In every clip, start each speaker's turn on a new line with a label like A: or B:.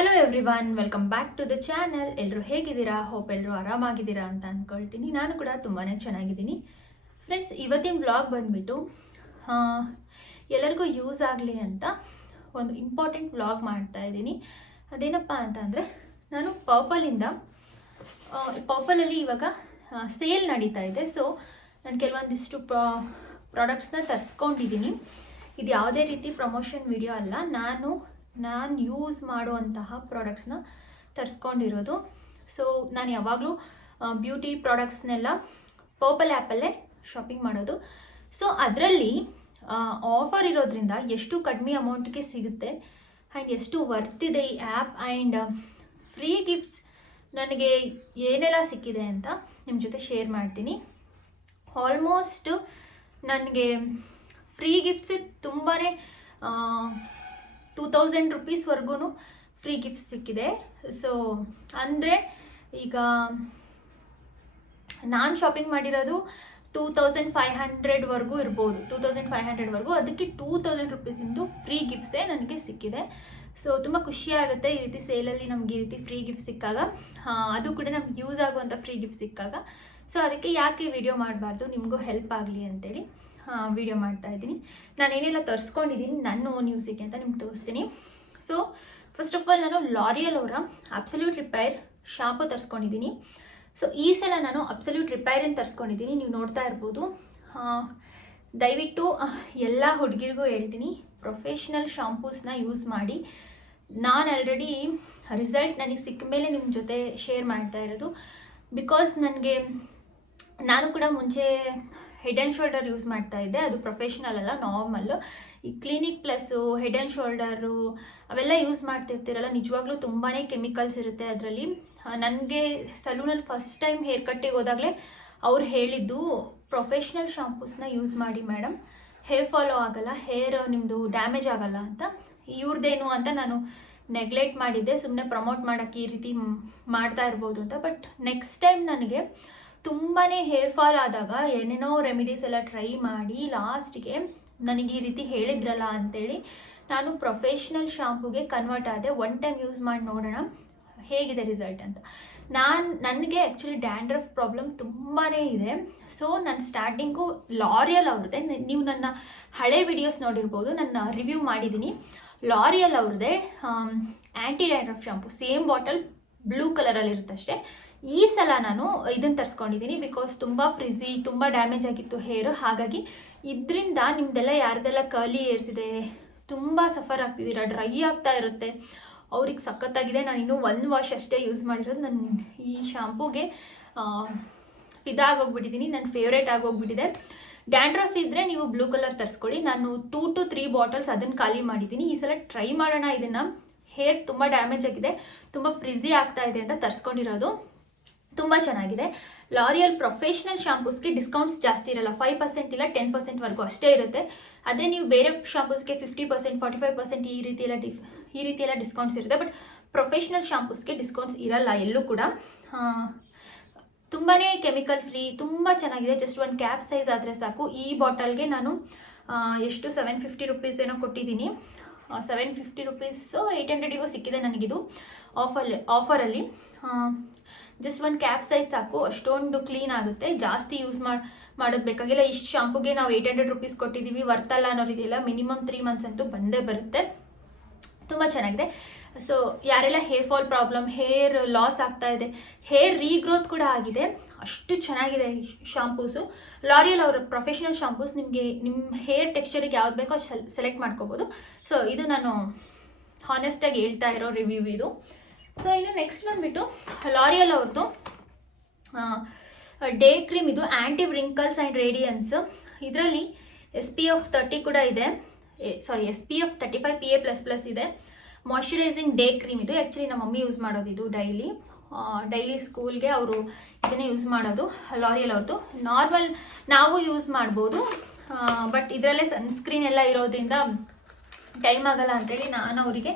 A: Hello everyone welcome back to the channel ಎಲ್ಲರೂ ಹೇಗಿದ್ದೀರಾ? Hope ಎಲ್ಲರೂ ಆರಾಮಾಗಿದ್ದೀರಾ ಅಂತ ಅಂದ್ಕೊಳ್ತೀನಿ ನಾನು ಕೂಡ ತುಂಬಾ ಚೆನ್ನಾಗಿದ್ದೀನಿ. ಫ್ರೆಂಡ್ಸ್ ಇವತ್ತಿನ ವ್ಲಾಗ್ ಬಂದುಬಿಟ್ಟು ಎಲ್ಲರಿಗೂ ಯೂಸ್ ಆಗಲಿ ಅಂತ ಒಂದು ಇಂಪಾರ್ಟೆಂಟ್ ವ್ಲಾಗ್ ಮಾಡ್ತಾ ಇದ್ದೀನಿ. ಅದೇನಪ್ಪ ಅಂತಂದರೆ ನಾನು ಪರ್ಪಲಿಂದ ಪರ್ಪಲಲ್ಲಿ ಇವಾಗ ಸೇಲ್ ನಡೀತಾ ಇದೆ. ಸೊ ನಾನು ಕೆಲವೊಂದಿಷ್ಟು ಪ್ರಾ ಪ್ರಾಡಕ್ಟ್ಸ್ನ ತರಿಸ್ಕೊಂಡಿದ್ದೀನಿ. ಇದು ಯಾವುದೇ ರೀತಿ ಪ್ರಮೋಷನ್ ವಿಡಿಯೋ ಅಲ್ಲ. ನಾನು ನಾನು ಯೂಸ್ ಮಾಡುವಂತಹ ಪ್ರಾಡಕ್ಟ್ಸ್ನ ತರಿಸ್ಕೊಂಡಿರೋದು. ಸೊ ನಾನು ಯಾವಾಗಲೂ ಬ್ಯೂಟಿ ಪ್ರಾಡಕ್ಟ್ಸ್ನೆಲ್ಲ ಪರ್ಪಲ್ ಆ್ಯಪಲ್ಲೇ ಶಾಪಿಂಗ್ ಮಾಡೋದು. ಸೊ ಅದರಲ್ಲಿ ಆಫರ್ ಇರೋದ್ರಿಂದ ಎಷ್ಟು ಕಡಿಮೆ ಅಮೌಂಟ್ಗೆ ಸಿಗುತ್ತೆ ಆ್ಯಂಡ್ ಎಷ್ಟು ವರ್ತಿದೆ ಈ ಆ್ಯಪ್ ಆ್ಯಂಡ್ ಫ್ರೀ ಗಿಫ್ಟ್ಸ್ ನನಗೆ ಏನೆಲ್ಲ ಸಿಕ್ಕಿದೆ ಅಂತ ನಿಮ್ಮ ಜೊತೆ ಶೇರ್ ಮಾಡ್ತೀನಿ. ಆಲ್ಮೋಸ್ಟ್ ನನಗೆ ಫ್ರೀ ಗಿಫ್ಟ್ಸೇ ತುಂಬಾ ಟೂ ತೌಸಂಡ್ ರುಪೀಸ್ವರೆಗೂ ಫ್ರೀ ಗಿಫ್ಟ್ ಸಿಕ್ಕಿದೆ. ಸೊ ಅಂದರೆ ಈಗ ನಾನು ಶಾಪಿಂಗ್ ಮಾಡಿರೋದು ಟೂ ತೌಸಂಡ್ ಫೈವ್ ಹಂಡ್ರೆಡ್ವರೆಗೂ ಇರ್ಬೋದು. ಟೂ ತೌಸಂಡ್ ಫೈವ್ ಹಂಡ್ರೆಡ್ವರೆಗೂ ಅದಕ್ಕೆ ಟೂ ತೌಸಂಡ್ ರುಪೀಸಿಂದು ಫ್ರೀ ಗಿಫ್ಟ್ಸೇ ನನಗೆ ಸಿಕ್ಕಿದೆ. ಸೊ ತುಂಬ ಖುಷಿ ಆಗುತ್ತೆ ಈ ರೀತಿ ಸೇಲಲ್ಲಿ ನಮ್ಗೆ ಈ ರೀತಿ ಫ್ರೀ ಗಿಫ್ಟ್ ಸಿಕ್ಕಾಗ. ಅದು ಕೂಡ ನಮ್ಗೆ ಯೂಸ್ ಆಗುವಂಥ ಫ್ರೀ ಗಿಫ್ಟ್ ಸಿಕ್ಕಾಗ. ಸೊ ಅದಕ್ಕೆ ಯಾಕೆ ವಿಡಿಯೋ ಮಾಡಬಾರ್ದು? ನಿಮಗೂ ಹೆಲ್ಪ್ ಆಗಲಿ ಅಂತೇಳಿ. ವಿಡಿಯೋ ಮಾಡ್ತಾ ಇದ್ದೀನಿ. ನಾನು ಏನೆಲ್ಲ ತರಿಸ್ಕೊಂಡಿದ್ದೀನಿ ನನ್ನ ಓನ್ ಯೂಸಿಗೆ ಅಂತ ನಿಮ್ಗೆ ತೋರಿಸ್ತೀನಿ. ಸೊ ಫಸ್ಟ್ ಆಫ್ ಆಲ್ ನಾನು ಲಾರಿಯಲ್ ಅವರ ಅಬ್ಸಲ್ಯೂಟ್ ರಿಪೇರ್ ಶಾಂಪು ತರಿಸ್ಕೊಂಡಿದ್ದೀನಿ. ಸೊ ಈ ಸಲ ನಾನು ಅಬ್ಸಲ್ಯೂಟ್ ರಿಪೈರನ್ನು ತರಿಸ್ಕೊಂಡಿದ್ದೀನಿ. ನೀವು ನೋಡ್ತಾ ಇರ್ಬೋದು. ದಯವಿಟ್ಟು ಎಲ್ಲ ಹುಡುಗಿರಿಗೂ ಹೇಳ್ತೀನಿ ಪ್ರೊಫೆಷ್ನಲ್ ಶಾಂಪೂಸ್ನ ಯೂಸ್ ಮಾಡಿ. ನಾನು ಆಲ್ರೆಡಿ ರಿಸಲ್ಟ್ ನನಗೆ ಸಿಕ್ಕ ಮೇಲೆ ನಿಮ್ಮ ಜೊತೆ ಶೇರ್ ಮಾಡ್ತಾ ಇರೋದು. ಬಿಕಾಸ್ ನನಗೆ, ನಾನು ಕೂಡ ಮುಂಚೆ ಹೆಡ್ ಆ್ಯಂಡ್ ಶೋಲ್ಡರ್ ಯೂಸ್ ಮಾಡ್ತಾ ಇದ್ದೆ ಅದು ಪ್ರೊಫೆಷ್ನಲ್ ಅಲ್ಲ ನಾರ್ಮಲ್ಲು ಈ Clinic Plus Head and Shoulder ಅವೆಲ್ಲ ಯೂಸ್ ಮಾಡ್ತಿರ್ತೀರಲ್ಲ, ನಿಜವಾಗ್ಲೂ ತುಂಬಾ ಕೆಮಿಕಲ್ಸ್ ಇರುತ್ತೆ ಅದರಲ್ಲಿ. ನನಗೆ ಸಲೂನಲ್ಲಿ ಫಸ್ಟ್ ಟೈಮ್ ಹೇರ್ ಕಟ್ಟಿಗೆ ಹೋದಾಗಲೇ ಅವ್ರು ಹೇಳಿದ್ದು ಪ್ರೊಫೆಷ್ನಲ್ ಶಾಂಪೂಸ್ನ ಯೂಸ್ ಮಾಡಿ ಮೇಡಮ್ ಹೇರ್ ಫಾಲೋ ಆಗಲ್ಲ ಹೇರ್ ನಿಮ್ಮದು ಡ್ಯಾಮೇಜ್ ಆಗಲ್ಲ ಅಂತ. ಇವ್ರದ್ದೇನು ಅಂತ ನಾನು ನೆಗ್ಲೆಕ್ಟ್ ಮಾಡಿದ್ದೆ ಸುಮ್ಮನೆ ಪ್ರಮೋಟ್ ಮಾಡೋಕ್ಕೆ ಈ ರೀತಿ ಮಾಡ್ತಾ ಇರ್ಬೋದು ಅಂತ. ಬಟ್ ನೆಕ್ಸ್ಟ್ ಟೈಮ್ ನನಗೆ ತುಂಬಾ ಹೇರ್ ಫಾಲ್ ಆದಾಗ ಏನೇನೋ ರೆಮಿಡೀಸ್ ಎಲ್ಲ ಟ್ರೈ ಮಾಡಿ ಲಾಸ್ಟ್ಗೆ ನನಗೆ ಈ ರೀತಿ ಹೇಳಿದ್ರಲ್ಲ ಅಂತೇಳಿ ನಾನು ಪ್ರೊಫೆಷ್ನಲ್ ಶಾಂಪೂಗೆ ಕನ್ವರ್ಟ್ ಆದೆ ಒನ್ ಟೈಮ್ ಯೂಸ್ ಮಾಡಿ ನೋಡೋಣ ಹೇಗಿದೆ ರಿಸಲ್ಟ್ ಅಂತ. ನಾನು, ನನಗೆ ಆ್ಯಕ್ಚುಲಿ ಡ್ಯಾಂಡ್ರಫ್ ಪ್ರಾಬ್ಲಮ್ ತುಂಬಾ ಇದೆ. ಸೊ ನಾನು ಸ್ಟಾರ್ಟಿಂಗು ಲಾರಿಯಲ್ ಅವ್ರದ್ದೇ, ನೀವು ನನ್ನ ಹಳೆ ವಿಡಿಯೋಸ್ ನೋಡಿರ್ಬೋದು, ನನ್ನ ರಿವ್ಯೂ ಮಾಡಿದ್ದೀನಿ ಲಾರಿಯಲ್ ಅವ್ರದ್ದೇ anti dandruff shampoo same bottle blue ಕಲರಲ್ಲಿ ಇರುತ್ತಷ್ಟೇ ಈ ಸಲ ನಾನು ಇದನ್ನು ತರಿಸ್ಕೊಂಡಿದ್ದೀನಿ ಬಿಕಾಸ್ ತುಂಬ ಫ್ರಿಝಿ ತುಂಬ ಡ್ಯಾಮೇಜ್ ಆಗಿತ್ತು ಹೇರು ಹಾಗಾಗಿ ಇದರಿಂದ ನಿಮ್ಮದೆಲ್ಲ ಯಾರ್ದೆಲ್ಲ ಕರ್ಲಿ ಏರ್ಸ್ ಇದೆ, ತುಂಬ ಸಫರ್ ಆಗ್ತಿದ್ದೀರಾ ಡ್ರೈ ಆಗ್ತಾ ಇರುತ್ತೆ. ಅವ್ರಿಗೆ ಸಖತ್ತಾಗಿದೆ. ನಾನು ಇನ್ನೂ ಒಂದು ವಾಶ್ ಅಷ್ಟೇ ಯೂಸ್ ಮಾಡಿರೋದು. ನನ್ನ ಈ ಶ್ಯಾಂಪೂಗೆ ಫಿದಾ ಆಗೋಗ್ಬಿಟ್ಟಿದ್ದೀನಿ ನನ್ನ ಫೇವ್ರೇಟ್ ಆಗೋಗ್ಬಿಟ್ಟಿದೆ. ಡ್ಯಾಂಡ್ರಫ್ ಇದ್ದರೆ ನೀವು ಬ್ಲೂ ಕಲರ್ ತರಿಸ್ಕೊಳ್ಳಿ. ನಾನು ಟೂ ಟು ತ್ರೀ ಬಾಟಲ್ಸ್ ಅದನ್ನು ಖಾಲಿ ಮಾಡಿದ್ದೀನಿ ಈ ಸಲ ಟ್ರೈ ಮಾಡೋಣ ಇದನ್ನು. ಹೇರ್ ತುಂಬ ಡ್ಯಾಮೇಜ್ ಆಗಿದೆ. ತುಂಬ ಫ್ರಿಝಿ ಆಗ್ತಾ ಇದೆ ಅಂತ ತರಿಸ್ಕೊಂಡಿರೋದು. ತುಂಬ ಚೆನ್ನಾಗಿದೆ. ಲಾರಿಯಲ್ ಪ್ರೊಫೆಷ್ನಲ್ ಶಾಂಪೂಸ್ಗೆ ಡಿಸ್ಕೌಂಟ್ಸ್ ಜಾಸ್ತಿ ಇರಲ್ಲ. ಫೈವ್ ಪರ್ಸೆಂಟ್ ಇಲ್ಲ ಟೆನ್ ಪರ್ಸೆಂಟ್ವರೆಗೂ ಅಷ್ಟೇ ಇರುತ್ತೆ. ಅದೇ ನೀವು ಬೇರೆ ಶಾಂಪೂಸ್ಗೆ fifty percent forty five percent ಈ ರೀತಿ ಎಲ್ಲ ಡಿಫ್ ಈ ರೀತಿ ಎಲ್ಲ ಡಿಸ್ಕೌಂಟ್ಸ್ ಇರುತ್ತೆ ಬಟ್ ಪ್ರೊಫೆಷ್ನಲ್ ಶಾಂಪೂಸ್ಗೆ ಡಿಸ್ಕೌಂಟ್ಸ್ ಇರಲ್ಲ ಎಲ್ಲೂ ಕೂಡ. ತುಂಬಾ ಕೆಮಿಕಲ್ ಫ್ರೀ ತುಂಬ ಚೆನ್ನಾಗಿದೆ. ಜಸ್ಟ್ ಒಂದು ಕ್ಯಾಪ್ ಸೈಜ್ ಆದರೆ ಸಾಕು. ಈ ಬಾಟಲ್ಗೆ ನಾನು ಎಷ್ಟು ಸೆವೆನ್ ಫಿಫ್ಟಿ ರುಪೀಸ್ ಏನೋ ಕೊಟ್ಟಿದ್ದೀನಿ. ಸೆವೆನ್ ಫಿಫ್ಟಿ ರುಪೀಸ್ ಏಯ್ಟ್ ಹಂಡ್ರೆಡಿಗೂ ಸಿಕ್ಕಿದೆ ನನಗಿದು ಆಫಲ್ಲಿ ಆಫರಲ್ಲಿ ಜಸ್ಟ್ ಒಂದು ಕ್ಯಾಪ್ ಸೈಜ್ ಸಾಕು, ಅಷ್ಟೊಂದು ಕ್ಲೀನ್ ಆಗುತ್ತೆ. ಜಾಸ್ತಿ ಯೂಸ್ ಮಾಡಿ ಮಾಡೋದು ಬೇಕಾಗಿಲ್ಲ. ಇಷ್ಟು ಶಾಂಪುಗೆ ನಾವು ಏಯ್ಟ್ ಹಂಡ್ರೆಡ್ ರುಪೀಸ್ ಕೊಟ್ಟಿದ್ದೀವಿ ವರ್ತಲ್ಲ ಅನ್ನೋ ಮಿನಿಮಮ್ ತ್ರೀ ಮಂತ್ಸ್ ಅಂತೂ ಬಂದೇ ಬರುತ್ತೆ. ತುಂಬ ಚೆನ್ನಾಗಿದೆ. ಸೊ ಯಾರೆಲ್ಲ hair fall problem hair loss ಆಗ್ತಾ ಇದೆ ಹೇರ್ ರೀಗ್ರೋತ್ ಕೂಡ ಆಗಿದೆ. ಅಷ್ಟು ಚೆನ್ನಾಗಿದೆ ಶಾಂಪೂಸು ಲಾರಿಯಲ್ ಅವರ ಪ್ರೊಫೆಷನಲ್ ಶಾಂಪೂಸ್ ನಿಮಗೆ ನಿಮ್ಮ ಹೇರ್ ಟೆಕ್ಸ್ಚರಿಗೆ ಯಾವ್ದು ಬೇಕೋ ಸೆಲೆಕ್ಟ್ ಮಾಡ್ಕೋಬೋದು. ಸೊ ಇದು ನಾನು ಹಾನೆಸ್ಟಾಗಿ ಹೇಳ್ತಾ ಇರೋ ರಿವ್ಯೂ ಇದು. ಸೊ ಇನ್ನು ನೆಕ್ಸ್ಟ್ ಬಂದುಬಿಟ್ಟು ಲಾರಿಯಲ್ ಅವ್ರದ್ದು ಡೇ ಕ್ರೀಮ್ ಇದು ಆ್ಯಂಟಿ ವ್ರಿಂಕಲ್ಸ್ ಆ್ಯಂಡ್ ರೇಡಿಯನ್ಸ್ ಇದರಲ್ಲಿ ಎಸ್ ಪಿ ಎಫ್ ತರ್ಟಿ ಕೂಡ ಇದೆ. Sorry S P F thirty five P A plus plus ಇದೆ. ಮಾಯ್ಶ್ಚರೈಸಿಂಗ್ ಡೇ ಕ್ರೀಮ್ ಇದು. ಆ್ಯಕ್ಚುಲಿ ನಮ್ಮ ಮಮ್ಮಿ ಯೂಸ್ ಮಾಡೋದು ಇದು ಡೈಲಿ ಡೈಲಿ ಸ್ಕೂಲ್ಗೆ ಅವರು ಇದನ್ನೇ ಯೂಸ್ ಮಾಡೋದು ಲಾರಿಯಲ್ ಅವ್ರದ್ದು ನಾರ್ಮಲ್ ನಾವು ಯೂಸ್ ಮಾಡ್ಬೋದು ಬಟ್ ಇದರಲ್ಲೇ ಸನ್ಸ್ಕ್ರೀನ್ ಎಲ್ಲ ಇರೋದ್ರಿಂದ ಟೈಮ್ ಆಗಲ್ಲ ಅಂತೇಳಿ ನಾನು ಅವರಿಗೆ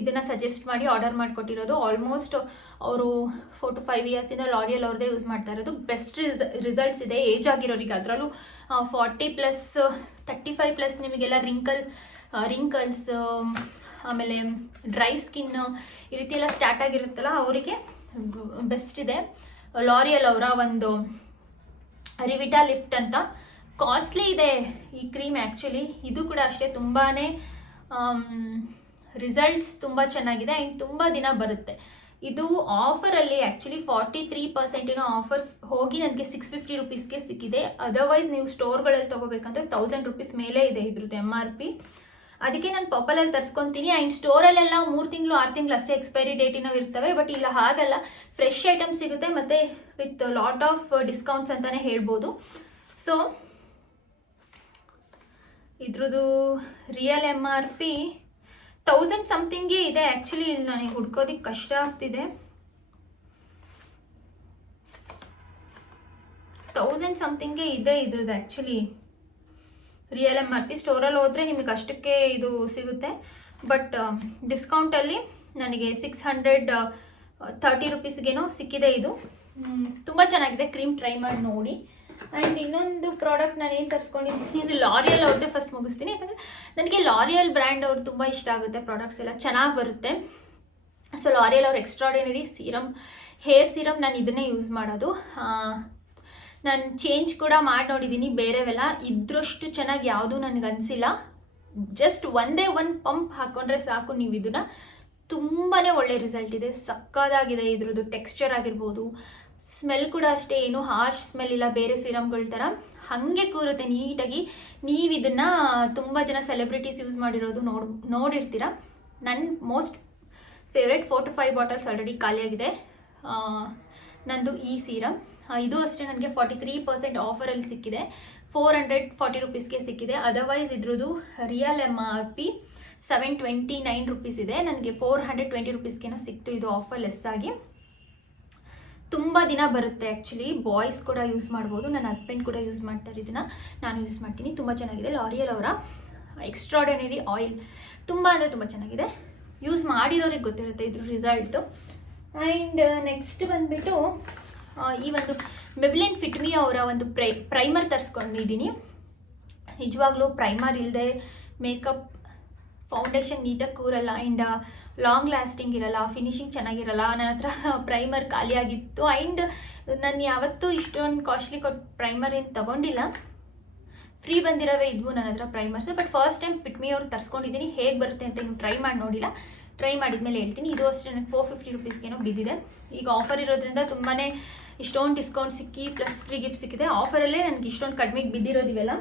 A: ಇದನ್ನು ಸಜೆಸ್ಟ್ ಮಾಡಿ ಆರ್ಡರ್ ಮಾಡಿಕೊಟ್ಟಿರೋದು. ಆಲ್ಮೋಸ್ಟ್ ಅವರು ಫೋರ್ ಟು ಫೈವ್ ಇಯರ್ಸಿಂದ ಲಾರಿಯಲ್ ಅವ್ರದ್ದೇ ಯೂಸ್ ಮಾಡ್ತಾ ಇರೋದು. ಬೆಸ್ಟ್ ರಿಸಲ್ಟ್ಸ್ ಇದೆ. ಏಜ್ ಆಗಿರೋರಿಗೆ ಅದರಲ್ಲೂ forty plus thirty five plus ನಿಮಗೆಲ್ಲ ರಿಂಕಲ್ ರಿಂಕಲ್ಸ್ ಆಮೇಲೆ ಡ್ರೈ ಸ್ಕಿನ್ ಈ ರೀತಿ ಎಲ್ಲ ಸ್ಟಾರ್ಟ್ ಆಗಿರುತ್ತಲ್ಲ, ಅವರಿಗೆ ಬೆಸ್ಟ್ ಇದೆ. ಲಾರಿಯಲ್ ಅವರ ಒಂದು ರಿವಿಟಾ ಲಿಫ್ಟ್ ಅಂತ ಕಾಸ್ಟ್ಲಿ ಇದೆ ಈ ಕ್ರೀಮ್ ಆ್ಯಕ್ಚುಲಿ ಇದು ಕೂಡ ಅಷ್ಟೇ ತುಂಬಾ ರಿಸಲ್ಟ್ಸ್ ತುಂಬ ಚೆನ್ನಾಗಿದೆ ಆ್ಯಂಡ್ ತುಂಬ ದಿನ ಬರುತ್ತೆ. ಇದು ಆಫರಲ್ಲಿ ಆ್ಯಕ್ಚುಲಿ ಫಾರ್ಟಿ ತ್ರೀ ಪರ್ಸೆಂಟಿನ ಆಫರ್ಸ್ ಹೋಗಿ ನನಗೆ ಸಿಕ್ಸ್ ಫಿಫ್ಟಿ ರುಪೀಸ್ಗೆ ಸಿಕ್ಕಿದೆ. ಅದರ್ವೈಸ್ ನೀವು ಸ್ಟೋರ್ಗಳಲ್ಲಿ ತೊಗೋಬೇಕಂದ್ರೆ ತೌಸಂಡ್ ರುಪೀಸ್ ಮೇಲೆ ಇದೆ ಇದ್ರದ್ದು ಎಂ ಆರ್ ಪಿ ಅದಕ್ಕೆ ನಾನು ಪರ್ಪಲಲ್ಲಿ ತರಿಸ್ಕೊತೀನಿ. ಆ್ಯಂಡ್ ಸ್ಟೋರಲ್ಲೆಲ್ಲ ಮೂರು ತಿಂಗಳು, ಆರು ತಿಂಗಳು ಅಷ್ಟೇ ಎಕ್ಸ್ಪೈರಿ ಡೇಟಿನವು ಇರ್ತವೆ. ಬಟ್ ಇಲ್ಲ, ಹಾಗಲ್ಲ. ಫ್ರೆಶ್ ಐಟಮ್ ಸಿಗುತ್ತೆ. ಮತ್ತು ವಿತ್ ಲಾಟ್ ಆಫ್ ಡಿಸ್ಕೌಂಟ್ಸ್ ಅಂತಲೇ ಹೇಳ್ಬೋದು. ಸೊ ಇದ್ರದ್ದು real M R P thousand ಸಮಥಿಂಗೇ ಇದೆ. ಆ್ಯಕ್ಚುಲಿ ಇಲ್ಲಿ ನನಗೆ ಹುಡ್ಕೋದಿಕ್ಕೆ ಕಷ್ಟ ಆಗ್ತಿದೆ. ತೌಸಂಡ್ ಸಮಥಿಂಗೇ ಇದೆ ಇದ್ರದ್ದು actually real M R P ಸ್ಟೋರಲ್ಲಿ ಹೋದರೆ ನಿಮಗೆ ಅಷ್ಟಕ್ಕೆ ಇದು ಸಿಗುತ್ತೆ. ಬಟ್ ಡಿಸ್ಕೌಂಟಲ್ಲಿ ನನಗೆ ಸಿಕ್ಸ್ ಹಂಡ್ರೆಡ್ ತರ್ಟಿ ರುಪೀಸ್ಗೇನೋ ಸಿಕ್ಕಿದೆ ಇದು. ತುಂಬ ಚೆನ್ನಾಗಿದೆ. ಕ್ರೀಮ್ ಟ್ರೈ ಮಾಡಿ ನೋಡಿ. ಆ್ಯಂಡ್ ಇನ್ನೊಂದು ಪ್ರಾಡಕ್ಟ್ ನಾನು ಏನು ತರಿಸ್ಕೊಂಡಿದ್ದೀನಿ? ಇದು ಲಾರಿಯಲ್ ಅವ್ರದ್ದೇ ಫಸ್ಟ್ ಮುಗಿಸ್ತೀನಿ. ಯಾಕಂದರೆ ನನಗೆ ಲಾರಿಯಲ್ ಬ್ರ್ಯಾಂಡ್ ಅವ್ರು ತುಂಬ ಇಷ್ಟ ಆಗುತ್ತೆ. ಪ್ರಾಡಕ್ಟ್ಸ್ ಎಲ್ಲ ಚೆನ್ನಾಗಿ ಬರುತ್ತೆ. ಸೊ ಲಾರಿಯಲ್ ಅವ್ರ ಎಕ್ಸ್ಟ್ರಾಡಿನರಿ ಸೀರಮ್ ಹೇರ್ ಸೀರಮ್ ನಾನು ಇದನ್ನೇ ಯೂಸ್ ಮಾಡೋದು. ನಾನು ಚೇಂಜ್ ಕೂಡ ಮಾಡಿ ನೋಡಿದ್ದೀನಿ ಬೇರೆವೆಲ್ಲ. ಇದ್ರಷ್ಟು ಚೆನ್ನಾಗಿ ಯಾವುದೂ ನನಗೆ ಅನಿಸಿಲ್ಲ. ಜಸ್ಟ್ ಒಂದೇ ಒಂದು ಪಂಪ್ ಹಾಕ್ಕೊಂಡ್ರೆ ಸಾಕು ನೀವು ಇದನ್ನು. ತುಂಬಾ ಒಳ್ಳೆ ರಿಸಲ್ಟ್ ಇದೆ. ಸಕ್ಕದಾಗಿದೆ ಇದ್ರದ್ದು ಟೆಕ್ಸ್ಚರ್ ಆಗಿರ್ಬೋದು. ಸ್ಮೆಲ್ ಕೂಡ ಅಷ್ಟೇ, ಏನು ಹಾರ್ಶ್ ಸ್ಮೆಲ್ ಇಲ್ಲ, ಬೇರೆ ಸಿರಮ್ಗಳ ಥರ. ಹಾಗೆ ಕೂರುತ್ತೆ ನೀಟಾಗಿ. ನೀವು ಇದನ್ನು ತುಂಬ ಜನ ಸೆಲೆಬ್ರಿಟೀಸ್ ಯೂಸ್ ಮಾಡಿರೋದು ನೋಡ್, ನೋಡಿರ್ತೀರ? ನನ್ನ most favourite four to five bottles already ಖಾಲಿಯಾಗಿದೆ. ನಂದು ಈ ಸೀರಮ್ ಇದು ಅಷ್ಟೇ ನನಗೆ ಫಾರ್ಟಿ ತ್ರೀ ಪರ್ಸೆಂಟ್ ಆಫರಲ್ಲಿ ಸಿಕ್ಕಿದೆ. ಫೋರ್ ಹಂಡ್ರೆಡ್ ಫಾರ್ಟಿ ರುಪೀಸ್ಗೆ ಸಿಕ್ಕಿದೆ. ಅದರ್ವೈಸ್ ಇದ್ರದ್ದು real M R P seven twenty nine rupees ಇದೆ. ನನಗೆ ಫೋರ್ ಹಂಡ್ರೆಡ್ ಟ್ವೆಂಟಿ ರುಪೀಸ್ಗೇನೋ ಸಿಕ್ತು ಇದು ಆಫರ್ ಲೆಸ್ ಆಗಿ. ತುಂಬ ದಿನ ಬರುತ್ತೆ ಆ್ಯಕ್ಚುಲಿ ಬಾಯ್ಸ್ ಕೂಡ ಯೂಸ್ ಮಾಡ್ಬೋದು. ನನ್ನ ಹಸ್ಬೆಂಡ್ ಕೂಡ ಯೂಸ್ ಮಾಡ್ತಾರೆ ಇದನ್ನು ನಾನು ಯೂಸ್ ಮಾಡ್ತೀನಿ. ತುಂಬ ಚೆನ್ನಾಗಿದೆ. ಲಾರಿಯಲ್ ಅವರ ಎಕ್ಸ್ಟ್ರಾಡನರಿ ಆಯಿಲ್ ತುಂಬ ಅಂದರೆ ತುಂಬ ಚೆನ್ನಾಗಿದೆ. ಯೂಸ್ ಮಾಡಿರೋರಿಗೆ ಗೊತ್ತಿರುತ್ತೆ ಇದ್ರ ರಿಸಲ್ಟು ಆ್ಯಂಡ್ ನೆಕ್ಸ್ಟ್ ಬಂದುಬಿಟ್ಟು ಈ ಒಂದು ಮೆಬ್ಲಿನ್ ಫಿಟ್ಮಿ ಅವರ ಒಂದು ಪ್ರೈ, ಪ್ರೈಮರ್ ತರಿಸ್ಕೊಂಡಿದ್ದೀನಿ ನಿಜವಾಗ್ಲೂ ಪ್ರೈಮರ್ ಇಲ್ಲದೆ ಮೇಕಪ್ ಫೌಂಡೇಶನ್ ನೀಟಾಗಿ ಕೂರಲ್ಲ ಆ್ಯಂಡ್ ಲಾಂಗ್ ಲಾಸ್ಟಿಂಗ್ ಇರಲ್ಲ, ಫಿನಿಶಿಂಗ್ ಚೆನ್ನಾಗಿರಲ್ಲ, ನನ್ನ ಹತ್ರ ಪ್ರೈಮರ್ ಖಾಲಿಯಾಗಿತ್ತು ಆ್ಯಂಡ್ ನಾನು ಯಾವತ್ತೂ ಇಷ್ಟೊಂದು ಕಾಸ್ಟ್ಲಿ ಕೊಟ್ಟು ಪ್ರೈಮರ್ ಏನು ತೊಗೊಂಡಿಲ್ಲ. ಫ್ರೀ ಬಂದಿರೋವೇ ಇದ್ವು ನನ್ನ ಹತ್ರ primers, but first time fit me ಅವ್ರು ತರಿಸ್ಕೊಂಡಿದ್ದೀನಿ ಹೇಗೆ ಬರುತ್ತೆ ಅಂತ ಇನ್ನು ಟ್ರೈ ಮಾಡಿ ನೋಡಿಲ್ಲ. ಟ್ರೈ ಮಾಡಿದ್ಮೇಲೆ ಹೇಳ್ತೀನಿ, ಇದು ಅಷ್ಟೇ, ನನಗೆ ಫೋರ್ ಫಿಫ್ಟಿ ರುಪೀಸ್ಗೇನೋ ಬಿದ್ದಿದೆ. ಈಗ ಆಫರ್ ಇರೋದ್ರಿಂದ ತುಂಬಾ ಇಷ್ಟೊಂದು ಡಿಸ್ಕೌಂಟ್ ಸಿಕ್ಕಿ ಪ್ಲಸ್ ಫ್ರೀ ಗಿಫ್ಟ್ ಸಿಕ್ಕಿದೆ. ಆಫರಲ್ಲೇ ನನಗೆ ಇಷ್ಟೊಂದು ಕಡಿಮೆಗೆ ಬಿದ್ದಿರೋದಿವೆಲ್ಲ.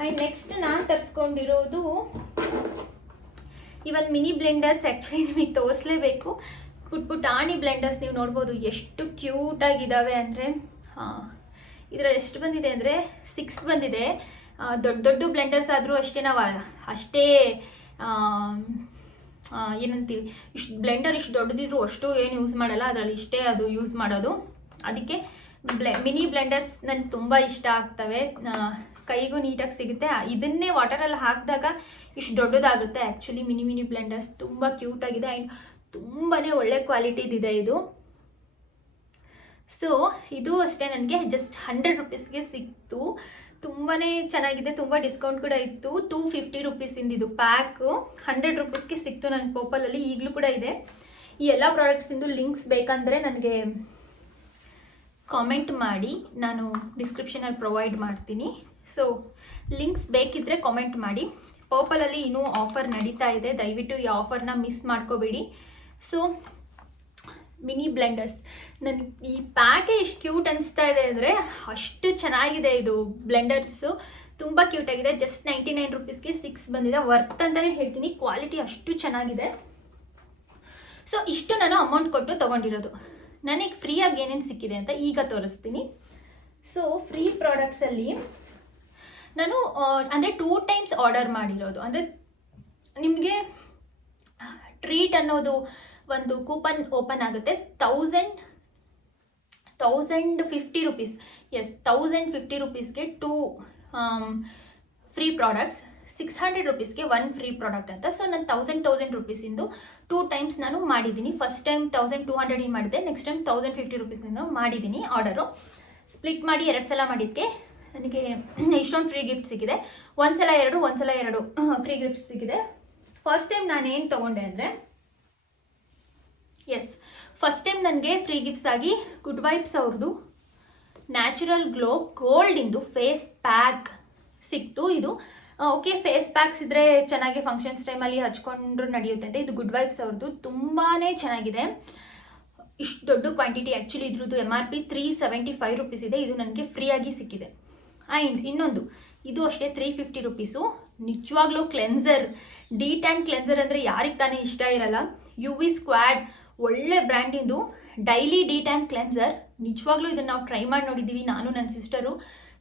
A: ಆಯ್ತು ನೆಕ್ಸ್ಟ್ ನಾನು ತರಿಸ್ಕೊಂಡಿರೋದು ಈ ಮಿನಿ ಬ್ಲೆಂಡರ್ಸ್ ಆ್ಯಕ್ಚುಲಿ ನಿಮಗೆ ತೋರಿಸ್ಲೇಬೇಕು. ಪುಟ್ ಪುಟ್ ಆಣಿ ಬ್ಲೆಂಡರ್ಸ್ ನೀವು ನೋಡ್ಬೋದು. ಎಷ್ಟು ಕ್ಯೂಟಾಗಿದ್ದಾವೆ ಅಂದರೆ, ಹಾಂ, ಇದರಲ್ಲಿ ಎಷ್ಟು ಬಂದಿದೆ ಅಂದರೆ ಸಿಕ್ಸ್ ಬಂದಿದೆ. ದೊಡ್ಡ ದೊಡ್ಡ ಬ್ಲೆಂಡರ್ಸ್ ಆದರೂ ಅಷ್ಟೇ ನಾವು ಅಷ್ಟೇ ಏನಂತೀವಿ, ಇಷ್ಟು ಬ್ಲೆಂಡರ್ ಇಷ್ಟು ದೊಡ್ಡದಿದ್ರು ಅಷ್ಟು ಏನು ಯೂಸ್ ಮಾಡಲ್ಲ, ಅದರಲ್ಲಿ ಇಷ್ಟೇ ಅದು ಯೂಸ್ ಮಾಡೋದು. ಅದಕ್ಕೆ ಬ್ಲೆ ಮಿನಿ ಬ್ಲೆಂಡರ್ಸ್ ನನಗೆ ತುಂಬ ಇಷ್ಟ ಆಗ್ತವೆ. ಕೈಗೂ ನೀಟಾಗಿ ಸಿಗುತ್ತೆ. ಇದನ್ನೇ ವಾಟರಲ್ಲಿ ಹಾಕಿದಾಗ ಇಷ್ಟು ದೊಡ್ಡದಾಗುತ್ತೆ. ಆ್ಯಕ್ಚುಲಿ ಮಿನಿ ಮಿನಿ ಬ್ಲೆಂಡರ್ಸ್ ತುಂಬ ಕ್ಯೂಟಾಗಿದೆ ಆ್ಯಂಡ್ ತುಂಬಾ ಒಳ್ಳೆ ಕ್ವಾಲಿಟಿದಿದೆ ಇದು. ಸೊ ಇದು ಅಷ್ಟೇ ನನಗೆ. ಜಸ್ಟ್ ಹಂಡ್ರೆಡ್ ರುಪೀಸ್ಗೆ ಸಿಕ್ತು. ತುಂಬಾ ಚೆನ್ನಾಗಿದೆ, ತುಂಬ ಡಿಸ್ಕೌಂಟ್ ಕೂಡ ಇತ್ತು. ಟೂ ಫಿಫ್ಟಿ ರುಪೀಸಿಂದ ಇದು ಪ್ಯಾಕು ಹಂಡ್ರೆಡ್ ರುಪೀಸ್ಗೆ ಸಿಕ್ತು ನನ್ನ ಪೋಪಲಲ್ಲಿ ಈಗಲೂ ಕೂಡ ಇದೆ. ಈ ಎಲ್ಲ ಪ್ರಾಡಕ್ಟ್ಸಿಂದು ಲಿಂಕ್ಸ್ ಬೇಕಂದರೆ ನನಗೆ ಕಾಮೆಂಟ್ ಮಾಡಿ. ನಾನು ಡಿಸ್ಕ್ರಿಪ್ಷನಲ್ಲಿ ಪ್ರೊವೈಡ್ ಮಾಡ್ತೀನಿ. ಸೊ ಲಿಂಕ್ಸ್ ಬೇಕಿದ್ದರೆ ಕಾಮೆಂಟ್ ಮಾಡಿ. ಪೋಪಲಲ್ಲಿ ಇನ್ನೂ ಆಫರ್ ನಡೀತಾ ಇದೆ. ದಯವಿಟ್ಟು ಈ ಆಫರ್ನ ಮಿಸ್ ಮಾಡ್ಕೋಬೇಡಿ. ಸೊ ಮಿನಿ ಬ್ಲೆಂಡರ್ಸ್ ನನಗೆ ಈ ಪ್ಯಾಕೇ ಎಷ್ಟು ಕ್ಯೂಟ್ ಅನಿಸ್ತಾ ಇದೆ ಅಂದರೆ ಅಷ್ಟು ಚೆನ್ನಾಗಿದೆ ಇದು ಬ್ಲೆಂಡರ್ಸು ತುಂಬ ಕ್ಯೂಟಾಗಿದೆ ಜಸ್ಟ್ ನೈಂಟಿ ನೈನ್ ರುಪೀಸ್ಗೆ ಸಿಕ್ಸ್ ಬಂದಿದೆ. ವರ್ತ್ ಅಂತಲೇ ಹೇಳ್ತೀನಿ. ಕ್ವಾಲಿಟಿ ಅಷ್ಟು ಚೆನ್ನಾಗಿದೆ. ಸೊ ಇಷ್ಟು ನಾನು ಅಮೌಂಟ್ ಕೊಟ್ಟು ತೊಗೊಂಡಿರೋದು. ನನಗೆ ಫ್ರೀಯಾಗಿ ಏನೇನು ಸಿಕ್ಕಿದೆ ಅಂತ ಈಗ ತೋರಿಸ್ತೀನಿ. ಸೊ ಫ್ರೀ ಪ್ರಾಡಕ್ಟ್ಸಲ್ಲಿ ನಾನು ಅಂದರೆ ಟೂ ಟೈಮ್ಸ್ ಆರ್ಡರ್ ಮಾಡಿರೋದು. ಅಂದರೆ ನಿಮಗೆ ಟ್ರೀಟ್ ಅನ್ನೋದು ಒಂದು ಕೂಪನ್ ಓಪನ್ ಆಗುತ್ತೆ. Thousand thousand fifty rupees yes thousand fifty ರುಪೀಸ್ಗೆ two free products six hundred ರುಪೀಸ್ಗೆ one free product ಅಂತ. ಸೊ ನಾನು ತೌಸಂಡ್ ತೌಸಂಡ್ ರುಪೀಸಿಂದು ಟೂ ಟೈಮ್ಸ್ ನಾನು ಮಾಡಿದ್ದೀನಿ. First time thousand two hundred ಮಾಡಿದೆ ನೆಕ್ಸ್ಟ್ ಟೈಮ್ ತೌಸಂಡ್ ಫಿಫ್ಟಿ ರುಪೀಸಿಂದ ಮಾಡಿದ್ದೀನಿ order. Split ಮಾಡಿ ಎರಡು ಸಲ ಮಾಡಿದ್ದಕ್ಕೆ ನನಗೆ ಇಷ್ಟೊಂದು ಫ್ರೀ ಗಿಫ್ಟ್ ಸಿಕ್ಕಿದೆ. ಒಂದು ಸಲ ಎರಡು ಒಂದು ಸಲ ಎರಡು ಫ್ರೀ ಗಿಫ್ಟ್ ಸಿಕ್ಕಿದೆ. ಫಸ್ಟ್ ಟೈಮ್ ನಾನು ಏನು ತೊಗೊಂಡೆ ಅಂದರೆ ಫಸ್ಟ್ ಟೈಮ್ ನನಗೆ ಫ್ರೀ ಗಿಫ್ಟ್ಸ್ ಆಗಿ ಗುಡ್ ವೈಬ್ಸ್ ಅವ್ರದ್ದು ನ್ಯಾಚುರಲ್ ಗ್ಲೋ ಗೋಲ್ಡಿಂದು ಫೇಸ್ ಪ್ಯಾಕ್ ಸಿಕ್ತು ಇದು. ಓಕೆ ಫೇಸ್ ಪ್ಯಾಕ್ಸ್ ಇದ್ದರೆ ಚೆನ್ನಾಗಿ ಫಂಕ್ಷನ್ಸ್ ಟೈಮಲ್ಲಿ ಹಚ್ಕೊಂಡ್ರು ನಡೆಯುತ್ತೆ ಇದು ಗುಡ್ ವೈಬ್ಸ್ ಅವ್ರದ್ದು ತುಂಬಾ ಚೆನ್ನಾಗಿದೆ. ಇಷ್ಟು ದೊಡ್ಡ ಕ್ವಾಂಟಿಟಿ ಆ್ಯಕ್ಚುಲಿ ಇದ್ರದ್ದು M R P three seventy five rupees ಇದೆ. ಇದು ನನಗೆ ಫ್ರೀಯಾಗಿ ಸಿಕ್ಕಿದೆ. ಆ್ಯಂಡ್ ಇನ್ನೊಂದು, ಇದು ಅಷ್ಟೇ ತ್ರೀ ಫಿಫ್ಟಿ ರುಪೀಸು ನಿಜವಾಗ್ಲೂ ಕ್ಲೆನ್ಸರ್ ಡಿ ಟ್ಯಾನ್ ಕ್ಲೆನ್ಸರ್ ಅಂದರೆ ಯಾರಿಗೆ ತಾನೇ ಇಷ್ಟ ಇರಲ್ಲ. ಯು ವಿ ಸ್ಕ್ವಾಡ್ ಒಳ್ಳೆ ಬ್ರ್ಯಾಂಡಿಂದು ಡೈಲಿ ಡಿ ಟ್ಯಾನ್ ಕ್ಲೆನ್ಸರ್ ನಿಜವಾಗ್ಲೂ ಇದನ್ನು ನಾವು ಟ್ರೈ ಮಾಡಿ ನೋಡಿದ್ದೀವಿ. ನಾನು ನನ್ನ ಸಿಸ್ಟರು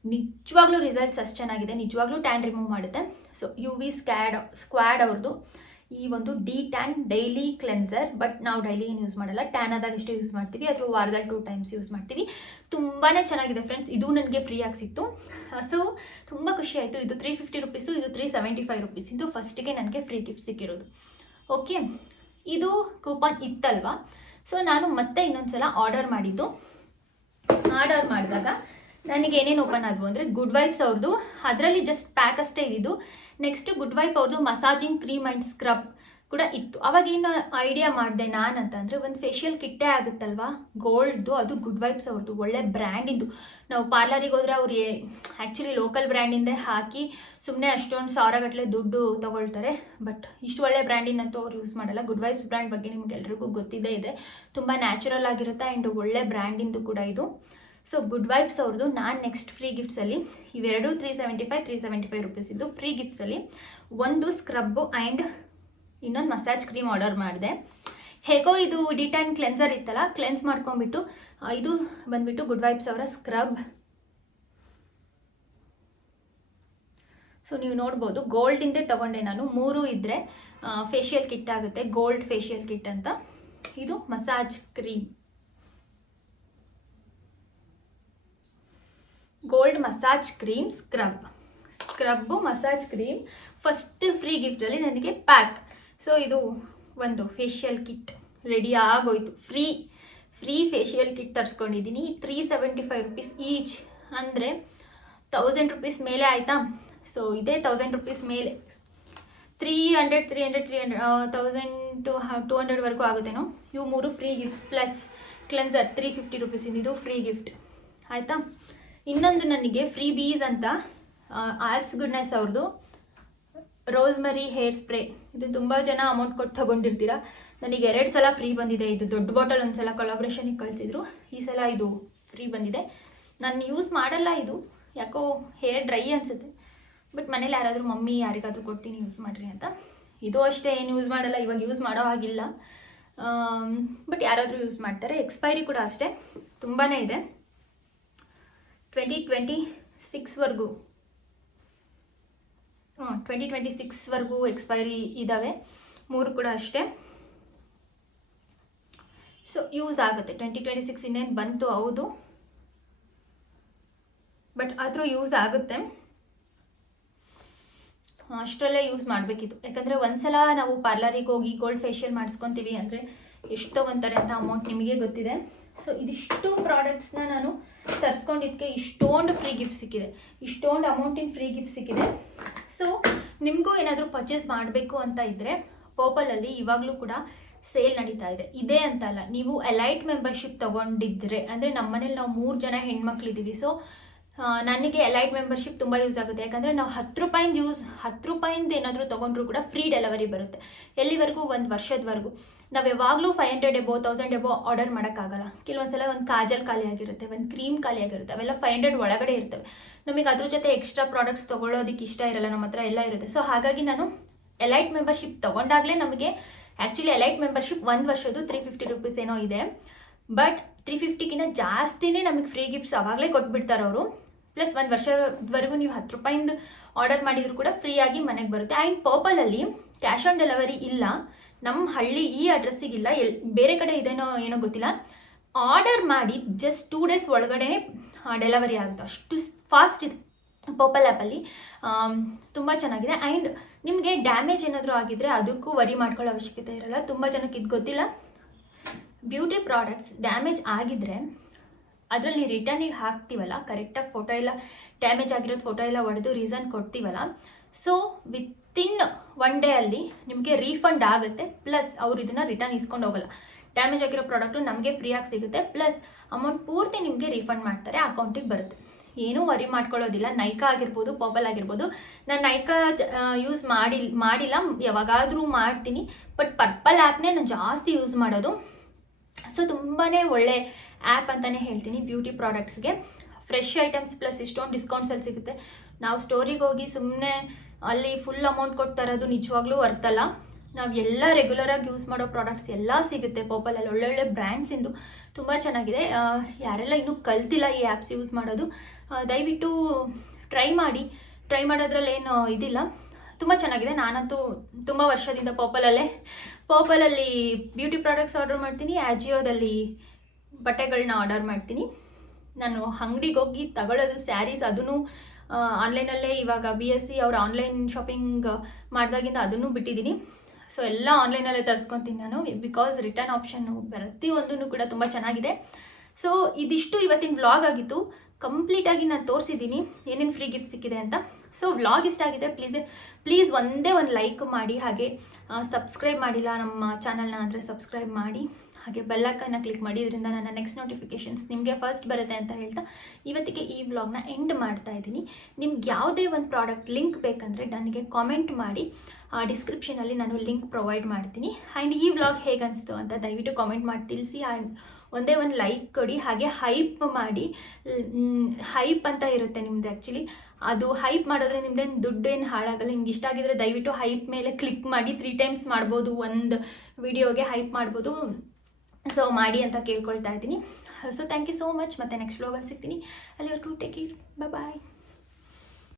A: ನಿಜವಾಗ್ಲೂ ರಿಸಲ್ಟ್ಸ್ ಅಷ್ಟು ಚೆನ್ನಾಗಿದೆ. ನಿಜವಾಗ್ಲೂ ಟ್ಯಾನ್ ರಿಮೂವ್ ಮಾಡುತ್ತೆ. So U V squad squad ಅವ್ರದ್ದು ಈ ಒಂದು de tan daily cleanser but ನಾವು ಡೈಲಿ ಏನು ಯೂಸ್ ಮಾಡಲ್ಲ. ಟ್ಯಾನ್ ಆದಾಗ ಇಷ್ಟೇ ಯೂಸ್ ಮಾಡ್ತೀವಿ. ಅಥವಾ ವಾರದಲ್ಲಿ ಟೂ ಟೈಮ್ಸ್ ಯೂಸ್ ಮಾಡ್ತೀವಿ. ತುಂಬಾ ಚೆನ್ನಾಗಿದೆ ಫ್ರೆಂಡ್ಸ್ ಇದು ನನಗೆ ಫ್ರೀ ಆಗಿ ಸಿಕ್ತು. ಸೊ ತುಂಬ ಖುಷಿ ಆಯಿತು. ಇದು ತ್ರೀ ಫಿಫ್ಟಿ ರುಪೀಸು ಇದು ತ್ರೀ ಸೆವೆಂಟಿ ಫೈವ್ ರುಪೀಸ್ ಇದು ಫಸ್ಟಿಗೆ ನನಗೆ ಫ್ರೀ ಗಿಫ್ಟ್ ಸಿಕ್ಕಿರೋದು. ಓಕೆ ಇದು ಕೂಪನ್ ಇತ್ತಲ್ವಾ? ಸೊ ನಾನು ಮತ್ತೆ ಇನ್ನೊಂದು ಸಲ ಆರ್ಡರ್ ಮಾಡಿದ್ದು. ಆರ್ಡರ್ ಮಾಡಿದಾಗ ನನಗೆ ಏನೇನು ಓಪನ್ ಆದವು ಅಂದರೆ ಗುಡ್ ವೈಪ್ಸ್ ಅವ್ರದ್ದು ಅದರಲ್ಲಿ ಜಸ್ಟ್ ಪ್ಯಾಕ್ ಅಷ್ಟೇ ಇದ್ದಿದ್ದು. ನೆಕ್ಸ್ಟ್ ಗುಡ್ ವೈಪ್ ಅವ್ರದ್ದು ಮಸಾಜಿಂಗ್ ಕ್ರೀಮ್ ಆ್ಯಂಡ್ ಸ್ಕ್ರಬ್ ಕೂಡ ಇತ್ತು. ಅವಾಗ ಏನು ಐಡಿಯಾ ಮಾಡಿದೆ ನಾನು ಅಂತಂದರೆ ಒಂದು ಫೇಶಿಯಲ್ ಕಿಟ್ಟೇ ಆಗುತ್ತಲ್ವಾ? ಗೋಲ್ಡ್ದು ಅದು ಗುಡ್ ವೈಬ್ಸ್ ಅವ್ರದ್ದು ಒಳ್ಳೆ ಬ್ರ್ಯಾಂಡಿಂದು ನಾವು ಪಾರ್ಲರಿಗೆ ಹೋದರೆ ಅವ್ರು ಆ್ಯಕ್ಚುಲಿ ಲೋಕಲ್ ಬ್ರ್ಯಾಂಡಿಂದೇ ಹಾಕಿ ಸುಮ್ಮನೆ ಅಷ್ಟೊಂದು ಸಾವಿರಗಟ್ಟಲೆ ದುಡ್ಡು ತೊಗೊಳ್ತಾರೆ. ಬಟ್ ಇಷ್ಟು ಒಳ್ಳೆ ಬ್ರ್ಯಾಂಡಿಂದಂತೂ ಅವ್ರು ಯೂಸ್ ಮಾಡಲ್ಲ. ಗುಡ್ ವೈಬ್ಸ್ ಬ್ರ್ಯಾಂಡ್ ಬಗ್ಗೆ ನಿಮ್ಗೆ ಎಲ್ಲರಿಗೂ ಗೊತ್ತಿದ್ದೇ ಇದೆ. ತುಂಬ ನ್ಯಾಚುರಲ್ ಆಗಿರುತ್ತೆ ಆ್ಯಂಡ್ ಒಳ್ಳೆ ಬ್ರ್ಯಾಂಡಿಂದು ಕೂಡ ಇದು. ಸೊ ಗುಡ್ ವೈಬ್ಸ್ ಅವ್ರದ್ದು ನಾನು ನೆಕ್ಸ್ಟ್ ಫ್ರೀ ಗಿಫ್ಟ್ಸಲ್ಲಿ ಇವೆರಡು three seventy five three seventy five rupees ಇದ್ದು ಫ್ರೀ ಗಿಫ್ಟ್ಸಲ್ಲಿ ಒಂದು ಸ್ಕ್ರಬ್ಬು ಆ್ಯಂಡ್ ಇನ್ನೊಂದು ಮಸಾಜ್ ಕ್ರೀಮ್ ಆರ್ಡರ್ ಮಾಡಿದೆ. ಹೇಗೋ ಇದು ಡಿಟ್ಯಾನ್ ಕ್ಲೆನ್ಸರ್ ಇತ್ತಲ್ಲ, ಕ್ಲೆನ್ಸ್ ಮಾಡ್ಕೊಂಡ್ಬಿಟ್ಟು ಇದು ಬಂದ್ಬಿಟ್ಟು ಗುಡ್ ವೈಬ್ಸ್ ಅವರ ಸ್ಕ್ರಬ್. ಸೊ, ನೀವು ನೋಡ್ಬೋದು ಗೋಲ್ಡಿಂದೇ ತಗೊಂಡೆ ನಾನು. ಮೂರು ಇದ್ದರೆ ಫೇಶಿಯಲ್ ಕಿಟ್ ಆಗುತ್ತೆ ಗೋಲ್ಡ್ ಫೇಶಿಯಲ್ ಕಿಟ್ ಅಂತ. ಇದು massage cream. Gold massage cream scrub scrub massage cream first free ಗಿಫ್ಟಲ್ಲಿ ನನಗೆ ಪ್ಯಾಕ್ ಸೊ ಇದು ಒಂದು ಫೇಶಿಯಲ್ ಕಿಟ್ ರೆಡಿ ಆಗೋಯ್ತು. Free free facial kit ತರಿಸ್ಕೊಂಡಿದ್ದೀನಿ three seventy five rupees each ಅಂದರೆ ತೌಸಂಡ್ ರುಪೀಸ್ ಮೇಲೆ ಆಯಿತಾ? ಸೊ ಇದೇ ತೌಸಂಡ್ ರುಪೀಸ್ ಮೇಲೆ. Three hundred three hundred three hundred thousand two two ಹಂಡ್ರೆಡ್ವರೆಗೂ ಆಗುತ್ತೇನೋ? ಇವು ಮೂರು free gift plus cleanser three fifty ರುಪೀಸಿಂದ ಇದು ಫ್ರೀ ಗಿಫ್ಟ್ ಆಯಿತಾ? ಇನ್ನೊಂದು ನನಗೆ ಫ್ರೀ ಬೀಸ್ ಅಂತ ಆರ್ಟ್ಸ್ ಗುಡ್ನೆಸ್ ಅವ್ರದ್ದು ರೋಸ್ಮರಿ ಹೇರ್ ಸ್ಪ್ರೇ. ಇದು ತುಂಬ ಜನ ಅಮೌಂಟ್ ಕೊಟ್ಟು ತೊಗೊಂಡಿರ್ತೀರ? ನನಗೆ ಎರಡು ಸಲ ಫ್ರೀ ಬಂದಿದೆ. ಇದು ದೊಡ್ಡ ಬಾಟಲ್ ಒಂದು ಸಲ ಕೊಲಾಬ್ರೇಷನಿಗೆ ಕಳಿಸಿದ್ರು. ಈ ಸಲ ಇದು ಫ್ರೀ ಬಂದಿದೆ. ನಾನು ಯೂಸ್ ಮಾಡಲ್ಲ ಇದು. ಯಾಕೋ ಹೇರ್ ಡ್ರೈ ಅನಿಸುತ್ತೆ. ಬಟ್ ಮನೇಲಿ ಯಾರಾದರೂ ಮಮ್ಮಿ ಯಾರಿಗಾದರೂ ಕೊಡ್ತೀನಿ ಯೂಸ್ ಮಾಡಿರಿ ಅಂತ. ಇದು ಅಷ್ಟೇ, ಏನು ಯೂಸ್ ಮಾಡಲ್ಲ. ಇವಾಗ ಯೂಸ್ ಮಾಡೋ ಹಾಗಿಲ್ಲ. ಬಟ್ ಯಾರಾದರೂ ಯೂಸ್ ಮಾಡ್ತಾರೆ. ಎಕ್ಸ್ಪೈರಿ ಕೂಡ ಅಷ್ಟೇ. ತುಂಬಾ ಇದೆ. ಟ್ವೆಂಟಿ ಟ್ವೆಂಟಿ ಸಿಕ್ಸ್ವರೆಗೂ ಟ್ವೆಂಟಿ ಟ್ವೆಂಟಿ ಸಿಕ್ಸ್ವರೆಗೂ ಎಕ್ಸ್ಪೈರಿ ಇದ್ದಾವೆ ಮೂರು ಕೂಡ ಅಷ್ಟೇ. ಸೊ ಯೂಸ್ ಆಗುತ್ತೆ. ಟ್ವೆಂಟಿ ಟ್ವೆಂಟಿ ಸಿಕ್ಸ್ ಇನ್ನೇನು ಬಂತು, ಹೌದು. ಬಟ್ ಆದರೂ ಯೂಸ್ ಆಗುತ್ತೆ. ಅಷ್ಟರಲ್ಲೇ ಯೂಸ್ ಮಾಡಬೇಕಿತ್ತು. ಯಾಕಂದರೆ ಒಂದ್ಸಲ ನಾವು ಪಾರ್ಲರಿಗೆ ಹೋಗಿ ಗೋಲ್ಡ್ ಫೇಶಿಯಲ್ ಮಾಡಿಸ್ಕೊತೀವಿ ಅಂದರೆ ಎಷ್ಟು ತಗೊಂತಾರೆ ಅಂತ ಅಮೌಂಟ್ ನಿಮಗೆ ಗೊತ್ತಿದೆ. ಸೊ ಇದಿಷ್ಟು ಪ್ರಾಡಕ್ಟ್ಸ್ನ ನಾನು ತರಿಸ್ಕೊಂಡಿದ್ದಕ್ಕೆ ಇಷ್ಟೊಂದು ಫ್ರೀ ಗಿಫ್ಟ್ ಸಿಕ್ಕಿದೆ. ಇಷ್ಟೊಂದು ಅಮೌಂಟಿನ ಫ್ರೀ ಗಿಫ್ಟ್ ಸಿಕ್ಕಿದೆ. ಸೊ ನಿಮಗೂ ಏನಾದರೂ ಪರ್ಚೇಸ್ ಮಾಡಬೇಕು ಅಂತ ಇದ್ದರೆ ಪೋಪಲಲ್ಲಿ ಇವಾಗಲೂ ಕೂಡ ಸೇಲ್ ನಡೀತಾ ಇದೆ. ಇದೇ ಅಂತಲ್ಲ ನೀವು ಎಲೈಟ್ ಮೆಂಬರ್ಶಿಪ್ ತೊಗೊಂಡಿದ್ರೆ, ಅಂದರೆ ನಮ್ಮನೇಲಿ ನಾವು ಮೂರು ಜನ ಹೆಣ್ಮಕ್ಳಿದ್ದೀವಿ ಸೊ ನನಗೆ ಎಲೈಟ್ ಮೆಂಬರ್ಶಿಪ್ ತುಂಬ ಯೂಸ್ ಆಗುತ್ತೆ. ಯಾಕಂದರೆ ನಾವು ಹತ್ತು ರೂಪಾಯಿಂದ ಯೂಸ್ ಹತ್ತು ರೂಪಾಯಿಂದ ಏನಾದರೂ ತೊಗೊಂಡ್ರು ಕೂಡ ಫ್ರೀ ಡೆಲಿವರಿ ಬರುತ್ತೆ. ಎಲ್ಲಿವರೆಗೂ? ಒಂದು ವರ್ಷದವರೆಗೂ. ನಾವು ಯಾವಾಗಲೂ five hundred above thousand above order ಮಾಡೋಕ್ಕಾಗಲ್ಲ. ಕೆಲವೊಂದ್ಸಲ ಒಂದು ಕಾಜಲ್ ಖಾಲಿ ಆಗಿರುತ್ತೆ, ಒಂದು ಕ್ರೀಮ್ ಖಾಲಿ ಆಗಿರುತ್ತೆ, ಅವೆಲ್ಲ ಫೈವ್ ಹಂಡ್ರೆಡ್ ಒಳಗಡೆ ಇರ್ತವೆ. ನಮಗೆ ಅದ್ರ ಜೊತೆ ಎಕ್ಸ್ಟ್ರಾ ಪ್ರಾಡಕ್ಟ್ಸ್ ತೊಗೊಳ್ಳೋದಕ್ಕೆ ಇಷ್ಟ ಇರಲ್ಲ ನಮ್ಮ ಹತ್ರ ಎಲ್ಲ ಇರುತ್ತೆ. ಸೊ ಹಾಗಾಗಿ ನಾನು ಎಲೈಟ್ ಮೆಂಬರ್ಶಿಪ್ ತೊಗೊಂಡಾಗಲೇ ನಮಗೆ ಆ್ಯಕ್ಚುಲಿ ಎಲೈಟ್ ಮೆಂಬರ್ಶಿಪ್ ಒಂದು ವರ್ಷದ್ದು ತ್ರೀ ಫಿಫ್ಟಿ ರುಪೀಸ್ ಏನೋ ಇದೆ. ಬಟ್ ತ್ರೀ ಫಿಫ್ಟಿಗಿಂತ ಜಾಸ್ತಿನೇ ನಮಗೆ ಫ್ರೀ ಗಿಫ್ಟ್ಸ್ ಅವಾಗಲೇ ಕೊಟ್ಬಿಡ್ತಾರೆ ಅವರು. ಪ್ಲಸ್ ಒಂದು ವರ್ಷದವರೆಗೂ ನೀವು ಹತ್ತು ರೂಪಾಯಿಂದ ಆರ್ಡರ್ ಮಾಡಿದರೂ ಕೂಡ ಫ್ರೀಯಾಗಿ ಮನೆಗೆ ಬರುತ್ತೆ. ಆ್ಯಂಡ್ ಪರ್ಪಲಲ್ಲಿ ಕ್ಯಾಶ್ ಆನ್ ಡೆಲಿವರಿ ಇಲ್ಲ. ನಮ್ಮ ಹಳ್ಳಿ ಈ ಅಡ್ರೆಸ್ಸಿಗಿಲ್ಲ ಎಲ್, ಬೇರೆ ಕಡೆ ಇದೇನೋ ಏನೋ ಗೊತ್ತಿಲ್ಲ. ಆರ್ಡರ್ ಮಾಡಿ ಜಸ್ಟ್ ಟೂ ಡೇಸ್ ಒಳಗಡೆ ಡೆಲಿವರಿ ಆಗುತ್ತೆ. ಅಷ್ಟು ಫಾಸ್ಟ್ ಇದೆ. ಪೋಪಲ್ ಆ್ಯಪಲ್ಲಿ ತುಂಬ ಚೆನ್ನಾಗಿದೆ. ಆ್ಯಂಡ್ ನಿಮಗೆ ಡ್ಯಾಮೇಜ್ ಏನಾದರೂ ಆಗಿದ್ರೆ ಅದಕ್ಕೂ ವರಿ ಮಾಡ್ಕೊಳ್ಳೋ ಅವಶ್ಯಕತೆ ಇರಲ್ಲ. ತುಂಬ ಜನಕ್ಕೆ ಇದು ಗೊತ್ತಿಲ್ಲ. ಬ್ಯೂಟಿ ಪ್ರಾಡಕ್ಟ್ಸ್ ಡ್ಯಾಮೇಜ್ ಆಗಿದ್ರೆ ಅದರಲ್ಲಿ ರಿಟರ್ನಿಗೆ ಹಾಕ್ತೀವಲ್ಲ ಕರೆಕ್ಟಾಗಿ ಫೋಟೋ ಎಲ್ಲ ಡ್ಯಾಮೇಜ್ ಆಗಿರೋದು ಫೋಟೋ ಎಲ್ಲ ಹೊಡೆದು reason ಕೊಡ್ತೀವಲ್ಲ. So with within one day ಅಲ್ಲಿ ನಿಮಗೆ ರೀಫಂಡ್ ಆಗುತ್ತೆ ಪ್ಲಸ್ ಅವ್ರು ಇದನ್ನು ರಿಟರ್ನ್ ಇಸ್ಕೊಂಡು ಹೋಗಲ್ಲ. ಡ್ಯಾಮೇಜ್ ಆಗಿರೋ ಪ್ರಾಡಕ್ಟು ನಮಗೆ ಫ್ರೀಯಾಗಿ ಸಿಗುತ್ತೆ ಪ್ಲಸ್ ಅಮೌಂಟ್ ಪೂರ್ತಿ ನಿಮಗೆ ರೀಫಂಡ್ ಮಾಡ್ತಾರೆ ಅಕೌಂಟಿಗೆ ಬರುತ್ತೆ. ಏನೂ ವರಿ ಮಾಡ್ಕೊಳ್ಳೋದಿಲ್ಲ. ನೈಕಾ ಆಗಿರ್ಬೋದು ಪರ್ಪಲ್ ಆಗಿರ್ಬೋದು. ನಾನು ನೈಕಾ ಯೂಸ್ ಮಾಡಿ ಮಾಡಿಲ್ಲ, ಯಾವಾಗಾದರೂ ಮಾಡ್ತೀನಿ ಬಟ್ ಪರ್ಪಲ್ ಆ್ಯಪ್ನೇ ನಾನು ಜಾಸ್ತಿ ಯೂಸ್ ಮಾಡೋದು. ಸೊ ತುಂಬಾ ಒಳ್ಳೆ ಆ್ಯಪ್ ಅಂತಲೇ ಹೇಳ್ತೀನಿ ಬ್ಯೂಟಿ ಪ್ರಾಡಕ್ಟ್ಸ್ಗೆ ಫ್ರೆಶ್ ಐಟಮ್ಸ್ ಪ್ಲಸ್ ಇಷ್ಟೊಂದು ಡಿಸ್ಕೌಂಟ್ಸಲ್ಲಿ ಸಿಗುತ್ತೆ. ನಾವು ಸ್ಟೋರಿಗೆ ಹೋಗಿ ಸುಮ್ಮನೆ ಅಲ್ಲಿ ಫುಲ್ ಅಮೌಂಟ್ ಕೊಟ್ಟು ತರೋದು ನಿಜವಾಗ್ಲೂ ವರ್ತಲ್ಲ ನಾವು ಎಲ್ಲ ರೆಗ್ಯುಲರಾಗಿ ಯೂಸ್ ಮಾಡೋ ಪ್ರಾಡಕ್ಟ್ಸ್ ಎಲ್ಲ ಸಿಗುತ್ತೆ ಪೋಪಲಲ್ಲಿ ಒಳ್ಳೊಳ್ಳೆ ಬ್ರ್ಯಾಂಡ್ಸಿಂದು ತುಂಬ ಚೆನ್ನಾಗಿದೆ. ಯಾರೆಲ್ಲ ಇನ್ನೂ ಕಲ್ತಿಲ್ಲ ಈ ಆ್ಯಪ್ಸ್ ಯೂಸ್ ಮಾಡೋದು ದಯವಿಟ್ಟು ಟ್ರೈ ಮಾಡಿ. ಟ್ರೈ ಮಾಡೋದ್ರಲ್ಲಿ ಏನು ಇದಿಲ್ಲ. ತುಂಬ ಚೆನ್ನಾಗಿದೆ. ನಾನಂತೂ ತುಂಬ ವರ್ಷದಿಂದ ಪೋಪಲಲ್ಲೇ ಪೋಪಲಲ್ಲಿ ಬ್ಯೂಟಿ ಪ್ರಾಡಕ್ಟ್ಸ್ ಆರ್ಡರ್ ಮಾಡ್ತೀನಿ. ಆಜಿಯೋದಲ್ಲಿ ಬಟ್ಟೆಗಳನ್ನ ಆರ್ಡರ್ ಮಾಡ್ತೀನಿ. ನಾನು ಅಂಗಡಿಗೆ ಹೋಗಿ ತಗೊಳ್ಳೋದು ಸ್ಯಾರೀಸ್ ಅದನ್ನು ಆನ್ಲೈನಲ್ಲೇ ಇವಾಗ ಬಿ ಎಸ್ ಸಿ ಅವ್ರು ಆನ್ಲೈನ್ ಶಾಪಿಂಗ್ ಮಾಡಿದಾಗಿಂದ ಅದನ್ನು ಬಿಟ್ಟಿದ್ದೀನಿ. ಸೊ ಎಲ್ಲ ಆನ್ಲೈನಲ್ಲೇ ತರಿಸ್ಕೊತೀನಿ ನಾನು. ಬಿಕಾಸ್ ರಿಟರ್ನ್ ಆಪ್ಷನ್ನು ಪ್ರತಿಯೊಂದೂ ಕೂಡ ತುಂಬ ಚೆನ್ನಾಗಿದೆ. ಸೊ ಇದಿಷ್ಟು ಇವತ್ತಿನ ವ್ಲಾಗ್ ಆಗಿತ್ತು. ಕಂಪ್ಲೀಟಾಗಿ ನಾನು ತೋರಿಸಿದ್ದೀನಿ. ಏನೇನು ಫ್ರೀ ಗಿಫ್ಟ್ ಸಿಕ್ಕಿದೆ ಅಂತ. ಸೊ ವ್ಲಾಗ್ ಇಷ್ಟ ಆಗಿದೆ ಪ್ಲೀಸ್ ಪ್ಲೀಸ್ ಒಂದೇ ಒಂದು ಲೈಕ್ ಮಾಡಿ, ಹಾಗೆ ಸಬ್ಸ್ಕ್ರೈಬ್ ಮಾಡಿಲ್ಲ ನಮ್ಮ ಚಾನಲ್ನ ಅಂದರೆ ಸಬ್ಸ್ಕ್ರೈಬ್ ಮಾಡಿ. ಹಾಗೆ ಬೆಲ್ಲಕ್ಕನ್ನು ಕ್ಲಿಕ್ ಮಾಡಿ, ಇದರಿಂದ ನನ್ನ ನೆಕ್ಸ್ಟ್ ನೋಟಿಫಿಕೇಷನ್ಸ್ ನಿಮಗೆ ಫಸ್ಟ್ ಬರುತ್ತೆ ಅಂತ ಹೇಳ್ತಾ ಇವತ್ತಿಗೆ ಈ ವ್ಲಾಗ್ನ ಎಂಡ್ ಮಾಡ್ತಾ ಇದ್ದೀನಿ. ನಿಮ್ಗೆ ಯಾವುದೇ ಒಂದು ಪ್ರಾಡಕ್ಟ್ ಲಿಂಕ್ ಬೇಕಂದರೆ ನನಗೆ ಕಾಮೆಂಟ್ ಮಾಡಿ ಡಿಸ್ಕ್ರಿಪ್ಷನಲ್ಲಿ ನಾನು ಲಿಂಕ್ ಪ್ರೊವೈಡ್ ಮಾಡ್ತೀನಿ. ಆ್ಯಂಡ್ ಈ ವ್ಲಾಗ್ ಹೇಗೆ ಅನಿಸ್ತು ಅಂತ ದಯವಿಟ್ಟು ಕಾಮೆಂಟ್ ಮಾಡಿ, ತಿಳಿಸಿ. ಆ್ಯಂಡ್ ಒಂದೇ ಒಂದು ಲೈಕ್ ಕೊಡಿ. ಹಾಗೆ ಹೈಪ್ ಮಾಡಿ. ಹೈಪ್ ಅಂತ ಇರುತ್ತೆ ನಿಮ್ಮದು ಆ್ಯಕ್ಚುಲಿ ಅದು ಹೈಪ್ ಮಾಡೋದ್ರೆ ನಿಮ್ದೇನು ದುಡ್ಡು ಏನು ಹಾಳಾಗಲ್ಲ. ನಿಮ್ಗೆ ಇಷ್ಟ ಆಗಿದ್ರೆ ದಯವಿಟ್ಟು ಹೈಪ್ ಮೇಲೆ ಕ್ಲಿಕ್ ಮಾಡಿ. ತ್ರೀ ಟೈಮ್ಸ್ ಮಾಡ್ಬೋದು. ಒಂದು ವಿಡಿಯೋಗೆ ಹೈಪ್ ಮಾಡ್ಬೋದು. ಸೊ ಮಾಡಿ ಅಂತ ಕೇಳ್ಕೊಳ್ತಾ ಇದ್ದೀನಿ. So thank you so much ಮತ್ತೆ ನೆಕ್ಸ್ಟ್ ಬ್ಲಾಗಲ್ಲಿ ಸಿಗ್ತೀನಿ. ಅಲ್ಲಿವರೆಗೂ ಟೇಕ್ ಕೇರ್ ಬಾಯ್